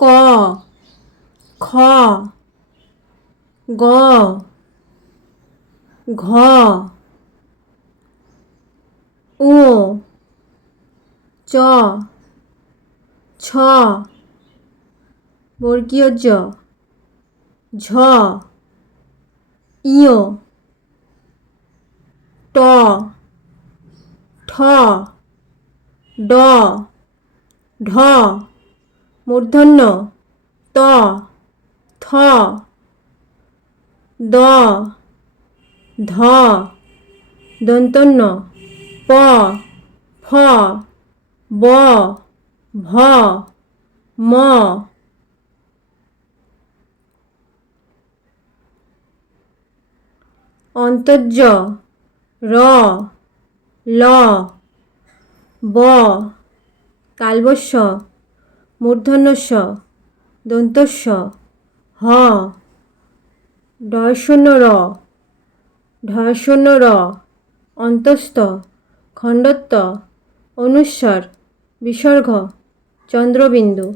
ক, খ, গ, ঘ ও চ, ছ, বর্গীয় জ, ঝ ইয় ট, ঠ, ড, ঢ মূর্ধন্য, ত, থ, দ, ধ, দন্তন্য, প, ফ, ব, ভ, ম। অন্তর্য, র, ল, ব কালবস্য মূর্ধন্যস্য স হ। ডয়শূন্য র ঢয়শূন্য র অন্তস্ত খণ্ডত্ব অনুস্বর বিসর্গ চন্দ্রবিন্দু।